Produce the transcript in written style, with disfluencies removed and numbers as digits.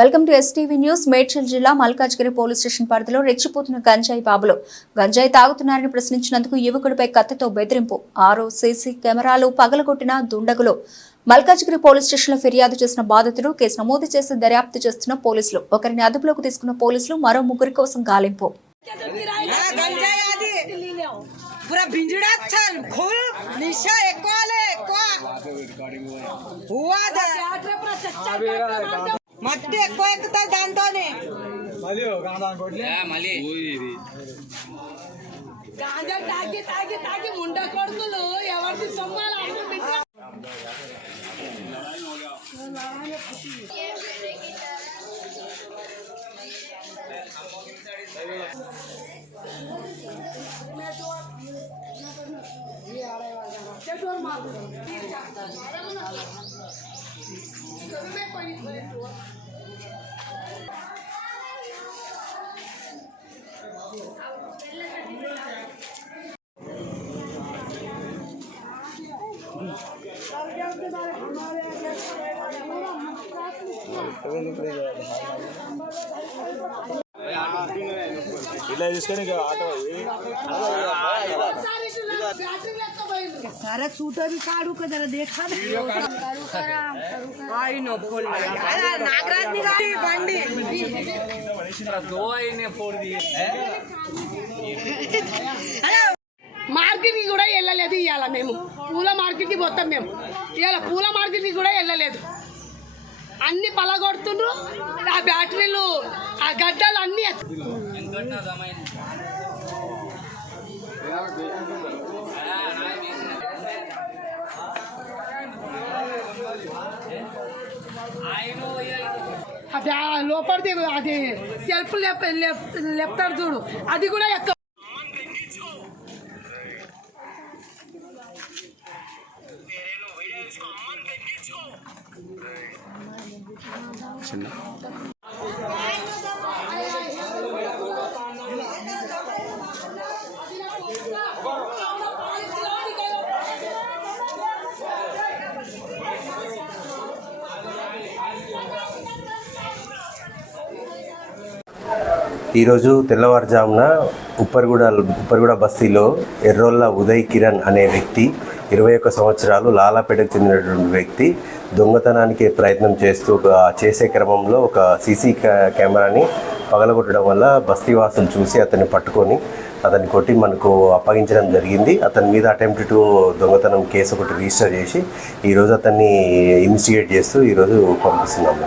Welcome to STV news. Medchal జిల్లా Malkajgiri police station పరిధిలో రెచ్చిపోతున్న గంజాయి బాబులు గంజాయి తాగుతున్నారని ప్రశ్నించినందుకు యువకుడిపై కత్తితో బెదిరింపు. 6 సీసీ కెమెరాలు పగలగొట్టిన దుండగులు. మల్కాజ్గిరి పోలీస్ స్టేషన్లో ఫిర్యాదు చేసిన బాధితుడు కేసు నమోదు చేసి దర్యాప్తు చేస్తున్న పోలీసులు. ఒకరిని అదుపులోకి తీసుకున్న పోలీసులు మరో 3 కోసం గాలింపు. మట్టి ఎక్కువ ఎక్కుతాయి దాంతోనే గాంజా తాగి తాగి తాగి ముండ కొడుకులు ఎవరిది సొమ్మాలు అనుకుంటా. ఇలా తీసుకొని ఆటో सारा सूटर भी काढ़ू का जरा देखा नागराज निकाली बंडी మార్కెట్ కి కూడా వెళ్ళలేదు. ఇవాళ మేము పూల మార్కెట్ కి పోతాం. మేము ఇవాళ పూల మార్కెట్ కి కూడా వెళ్ళలేదు. అన్ని పలగొడుతుండ్రు. ఆ బ్యాటరీలు ఆ గడ్డలు అన్ని లోపలిది అది సెల్ఫ్ లేపుతాడు చూడు, అది కూడా ఎక్క ఈరోజు తెల్లవారుజామున ఉప్పర్గూడ బస్తీలో ఎర్రోళ్ళ ఉదయ్ కిరణ్ అనే వ్యక్తి 21 సంవత్సరాలు లాలాపేటకు చెందినటువంటి వ్యక్తి దొంగతనానికి ప్రయత్నం చేసే క్రమంలో ఒక సీసీ కెమెరాని పగలగొట్టడం వల్ల బస్తీవాసులు చూసి అతన్ని పట్టుకొని అతన్ని కొట్టి మనకు అప్పగించడం జరిగింది. అతని మీద అటెంప్ట్ టు దొంగతనం కేసు ఒకటి రిజిస్టర్ చేసి ఈరోజు అతన్ని ఇన్వెస్టిగేట్ చేస్తూ ఈరోజు పంపిస్తున్నాము.